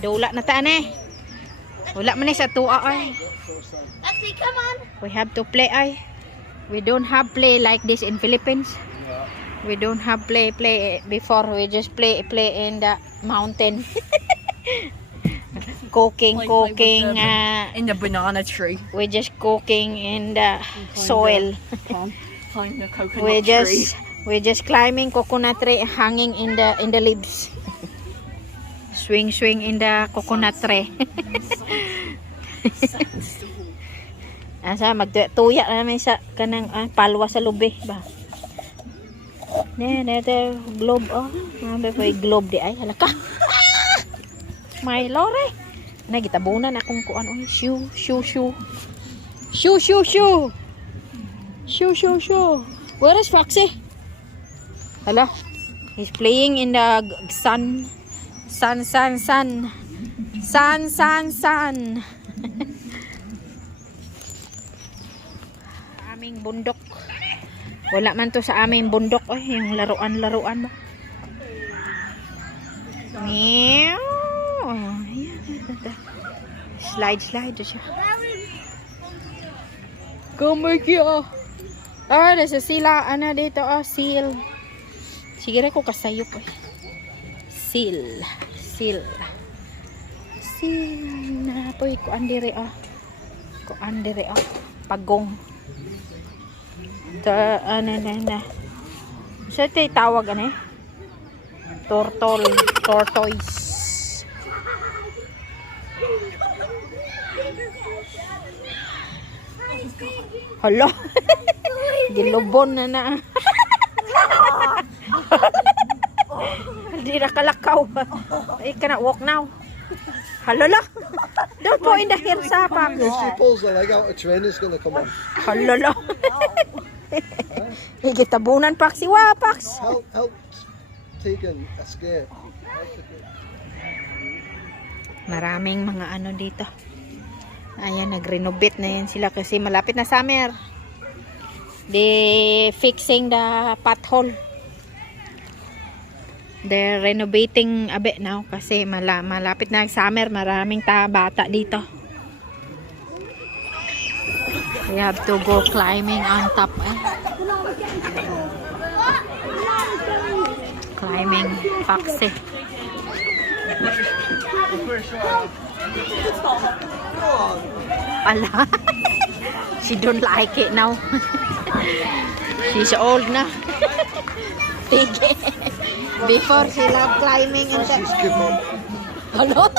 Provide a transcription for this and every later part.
Dula na taan eh. Wala man sa tuwa ay. Actually, come on. We have to play ay. We don't have play like this in Philippines. We don't have play before. We just play in the mountain. cooking In the banana tree. we just cooking in the soil. Find the coconut tree. We just climbing coconut tree, hanging in the leaves. Swing in the coconut tree. Asa magtuya na may sa kanang palwa sa lubi ba. Ne globe Mabe po globe di ay halaka. My lore. Nagitabunan akong kuan shoe. Where is Foxy? Hala. He's playing in the sun. Aming bundok. Wala man to sa aming bundok yung laruan ba. Meow. Slide siya. Come here. Nasa sila dito seal. Siguro ko kasayop Seal na po ko andire pagong ta na sa tawag tortoise. Hala. Gilubon na. Hindi na kalakaw. I cannot walk now. Halala. Don't go in the hair sapak. If she pulls the leg out, a train is going to come on. Halala. Higitabunan Pax. Iwa Pax. Help Tegan escape. Maraming mga dito. Ayan, nag-renovate na yan sila kasi malapit na summer. They fixing the pothole. They're renovating a bit now kasi malapit na summer, maraming bata dito. We have to go climbing on top Climbing Foxy. Ala. She don't like it now. She's old na. Before she loved climbing in the... Hello?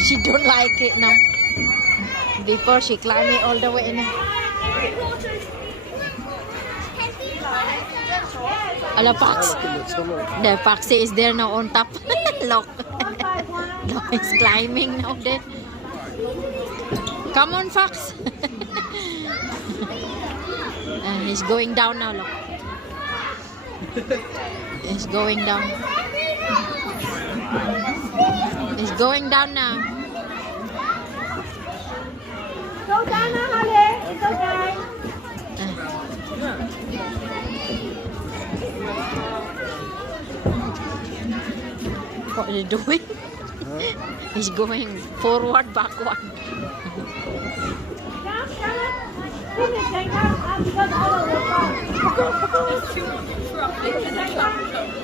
She don't like it now. Before she climbing all the way in. Ala Fox. The Foxy is there now on top. Look. Look, he's climbing now there. Come on, Fox. He's going down now, look. He's going down. He's going down now. Go down now, Holly. It's okay. What are you doing? He's going forward, backward.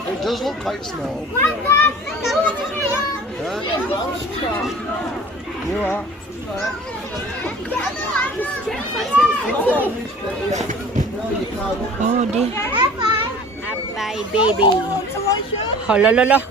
It does look quite small. You are. Oh dear. Bye baby. Holalala.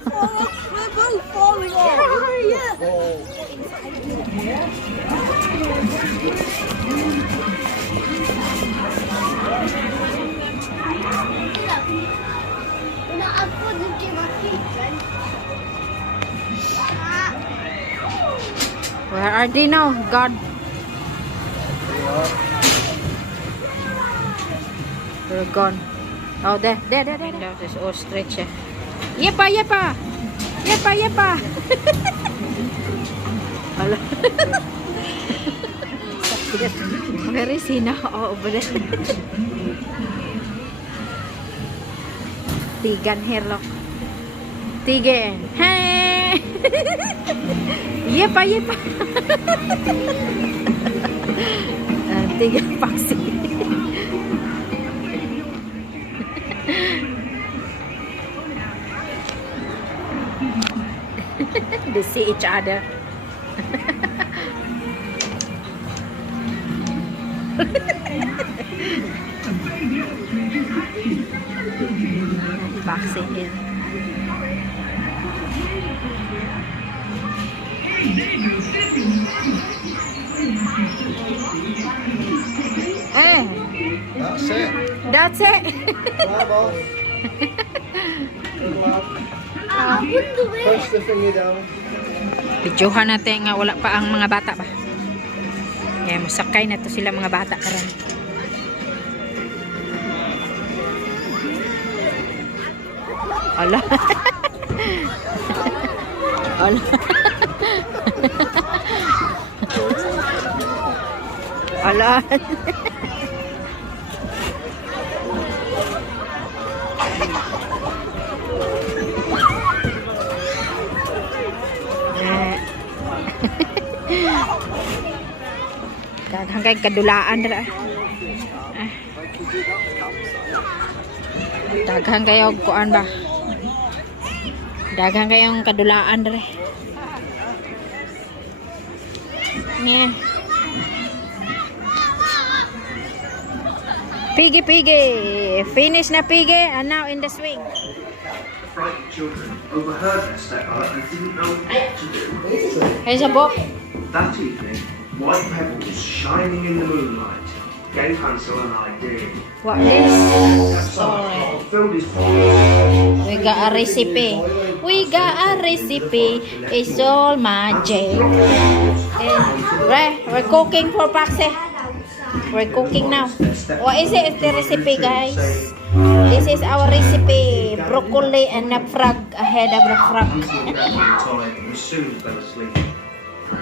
Where are they now? God. They're gone. Oh, there. There's ostrich. Yepa. Where is he now? Oh, over there. Tigan here, look. Tigan. Hey! Yepa, yepa. Tiga paksi. They see each other. Paksi here. That's it. That's it. Climb off. Good lad. Push the thingy down. Videohan natin nga wala pa ang mga bata ba. Kaya musakay na to sila mga bata karon. Ala. Ala. Ala. Hanggang kadulaan dara. Daghang kayo kuan ba? Daghang kayong kadulaan dara. Yeah. Piggy, piggy. Finish na piggy and now in the swing. Frightened children overheard their stepmother and didn't know what to do. Here's a book. That evening, white pebbles shining in the moonlight gave Hansel an idea. What is? Sorry. Filled his We got a recipe. We got a recipe. It's all magic. We're cooking for Paxe. We're cooking now. What is it? It's the recipe, guys. This is our recipe. Broccoli and a frog ahead of the frog. Hansel got into the toilet and soon fell asleep.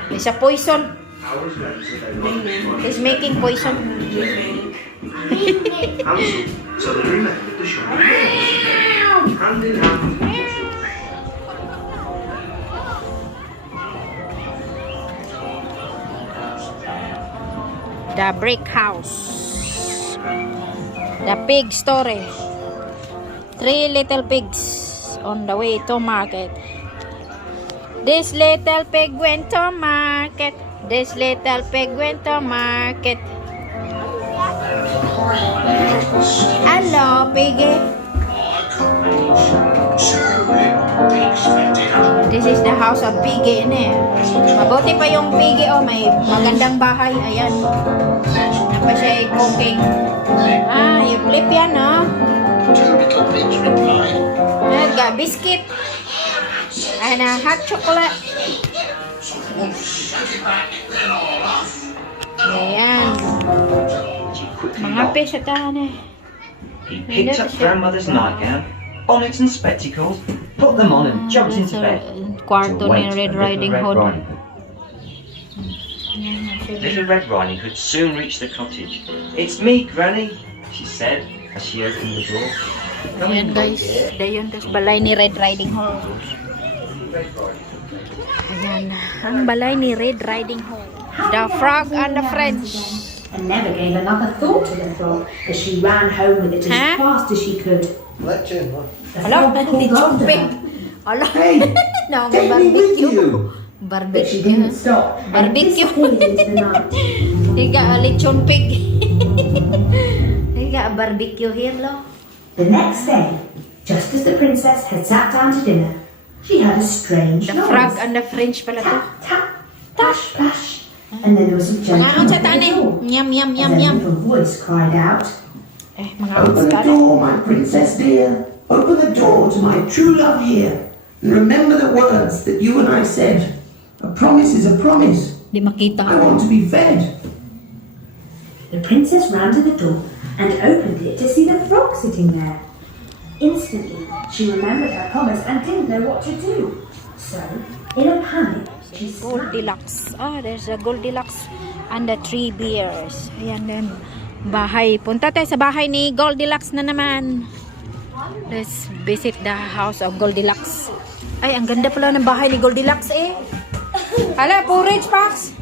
It's a poison. Hours later, they lost his mind. It's making poison. Hansel suddenly remembered the shiny pebbles. Hand in hand with Hansel. The brick house. The pig story. 3 little pigs on the way to market. This little pig went to market. This little pig went to market. Hello, piggy. This is the house of piggy in here. Mabuti pa yung piggy, oh, may magandang bahay. Ayan. Napa siya cooking. Ah, you flip yan, oh. And got biscuit. And a hot chocolate. Ayan. Mga fish at eh. He picked up grandmother's nightgown, bonnets and spectacles, put them on and jumped into bed. Kwarto to ni await Red the Riding Little Hood. Red Riding Hood. Little Red Riding Hood soon reached the cottage. "It's me, Granny," she said as she opened the door. "Come Ayan in, guys, dear." dayon tas balay ni Red Riding Hood. Ayan, ang balay ni Red Riding Hood. The Frog and the French. And never gave another thought to the frog as she ran home with it as Huh? fast as she could. Let you in, look. The Hello, frog called after pig. her, Hello. Hey, No, take me with barbecue. you. but she Barbecue. didn't stop and Barbecue. disappeared into the night. He got a lechon pig. He got a barbecue here, lo. The next day, just as the princess had sat down to dinner, she heard a strange The noise. Frog and the French pala to. Tap, tap, tash, bash. And then there was a Mga gentle unsa knock ta at the ni? door. Yum yum yum And a yum. little voice cried out, Mga Open the unsa. door, my princess dear. Open the door to my true love here. And remember the words that you and I said. A promise is a promise. Di makita. I want to be fed. The princess ran to the door and opened it to see the frog sitting there. Instantly, she remembered her promise and didn't know what to do. So, in a panic, she snapped. Goldilocks. Ah, there's a Goldilocks and the 3 bears. Ayan din. Bahay. Punta tayo sa bahay ni Goldilocks na naman. Let's visit the house of Goldilocks. Ay, ang ganda pala ng bahay ni Goldilocks eh. Hala, porridge packs.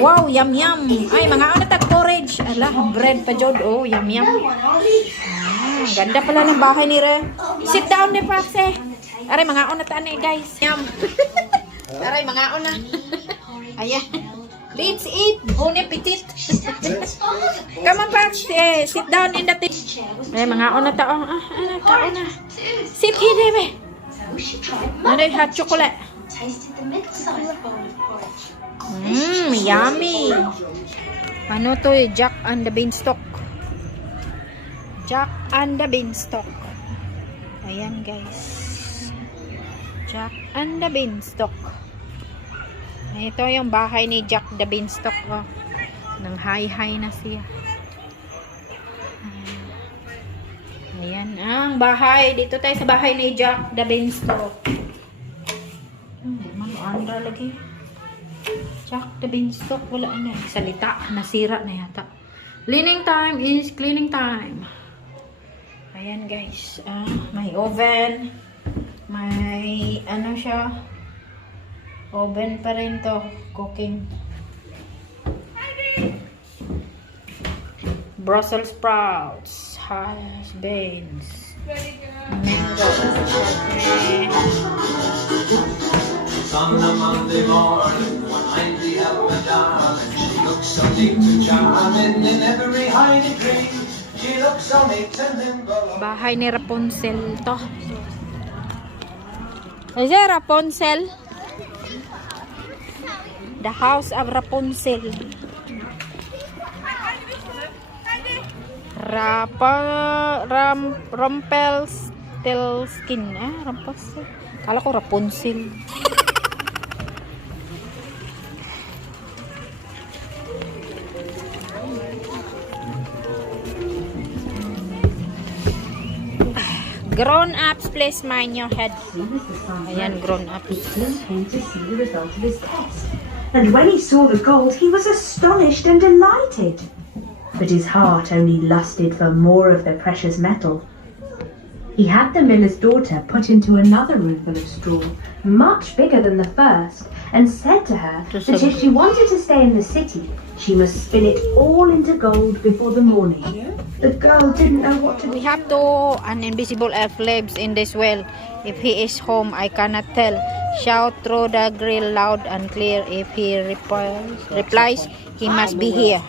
Wow, yum yum. Ay, mga ano tag porridge. Ala, bread pa jod. Oh, yum yum. Ah, ang ganda pala ng bahay ni Re. Sit down ni Pax eh. Aray, mga ano taan eh, guys. Yum. Aray, mga ano. Ayan. Let's eat. Bon appetit. Come on, Pax. Eh, sit down in the table. Ay, mga ano taong. Ah, ano, kaon na. Sit here, baby. Ano yung hot chocolate? Yummy. Ano to eh? Jack and the Beanstalk. Jack and the Beanstalk. Ayan guys. Jack and the Beanstalk. Ito yung bahay ni Jack the Beanstalk. Oh. Nang high na siya. Ayan ang bahay. Dito tayo sa bahay ni Jack the Beanstalk. Andra lagi. Jack the Beanstalk. Wala na. Salita. Nasira na yata. Cleaning time is cleaning time. Ayan guys. May oven. May ano siya. Oven pa rin to. Cooking. Brussels sprouts. Has beans. Mango. On a Monday morning, one night up a darling. She looks so neat and charming in every hidey tree. She looks so neat and nimble. Bahay ni Rapunzel to. Is it Rapunzel? The house of Rapunzel. Rumpelstiltskin. Rapunzel. Kala ko Rapunzel. Grown-ups, please mind your head. Ayan, grown-ups. Came to see the result of his test. And when he saw the gold, he was astonished and delighted. But his heart only lusted for more of the precious metal. He had the miller's daughter put into another room full of straw, much bigger than the first, and said to her that if she wanted to stay in the city, she must spin it all into gold before the morning. The girl didn't know what to do. We have an invisible elf lives in this well. If he is home, I cannot tell. Shout through the grill loud and clear. If he replies, he must be here.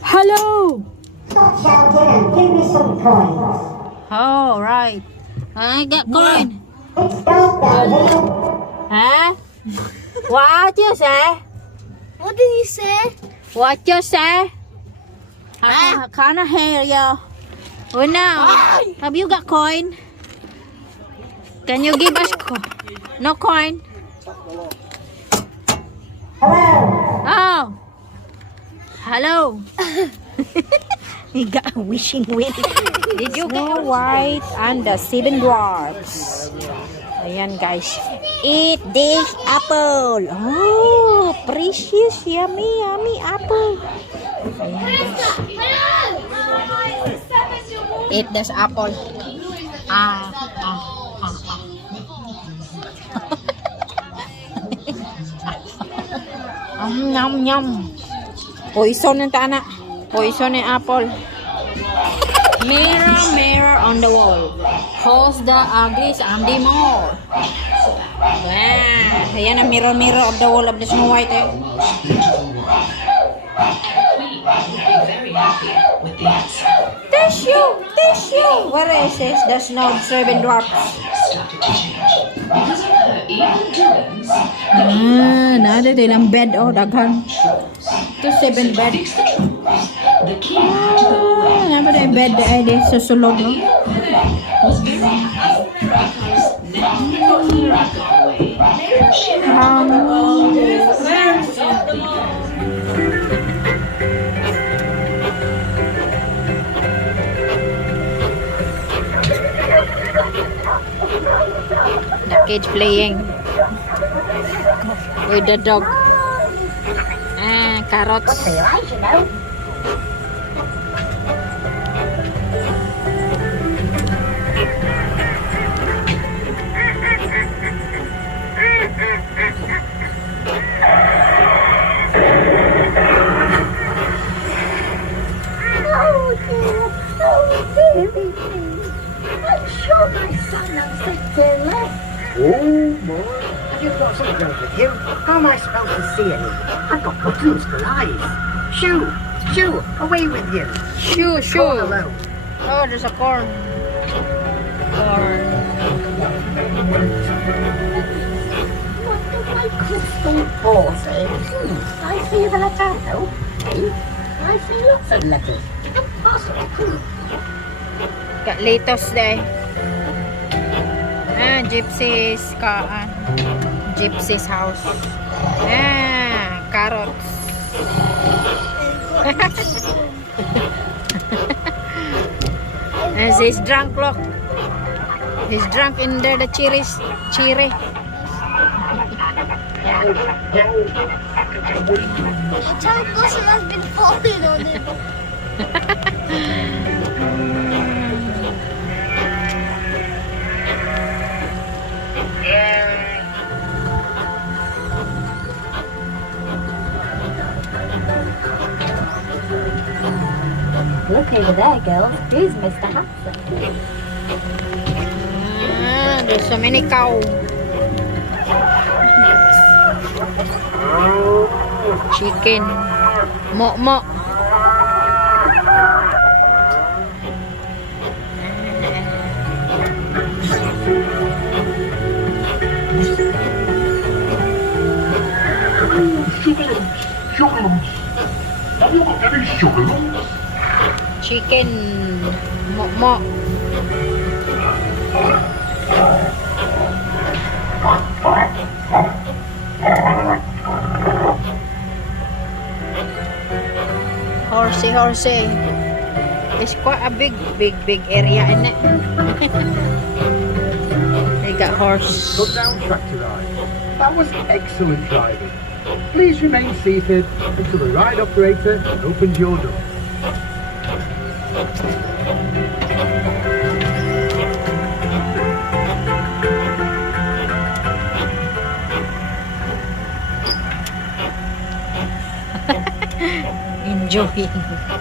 Hello! Stop shouting and give me some coins. Oh, right. I got coin. It's dark down here. Huh? What you say? What did you say? What you say? I can't hear you. Oh, now. Have you got coin? Can you give us no coin? Hello. Oh. Hello. He got a wishing wheel. Did you get White and the Seven Dwarfs? Ayan guys. Eat this apple. Oh, precious, yummy, yummy apple. Ayan guys. Eat this apple. Yum, yum. Poison ng tana. Poison ng apple. Mirror, mirror on the wall. Who's the ugliest and the more? Wow. Ayan ang mirror, mirror of the wall of the Snow White eh. Tissue! Tissue! Where is this? The Snow Seven Dwarfs. Nada ito ilang bed oh, daghan. Ito 7 bed. Napa na bed ay sa sulod no? The kids playing with the dog. Carrots. shadows with you. How am I supposed to see any? I've got buttons for eyes. Shoo! Shoo! Away with you! Shoo, Corn shoo. alone. Oh, there's a corn. Corn. What does my crystal ball say? I see the letter O. I see lots of letters. Impossible. Got lettuce there. Gypsy's Gypsy's house. Carrots. As he's drunk, look. He's drunk in there, the cherry. The town cushion has been falling on him. Look over there, girls. Who's Mr. Hanson? There's so many cow. Chicken. Mo. Have you got any sugar lumps? Chicken. Mo. Horsey. It's quite a big area, isn't it? They got horse. Sundown tractor ride. That was excellent driving. Please remain seated until the ride operator opens your door. Enjoying.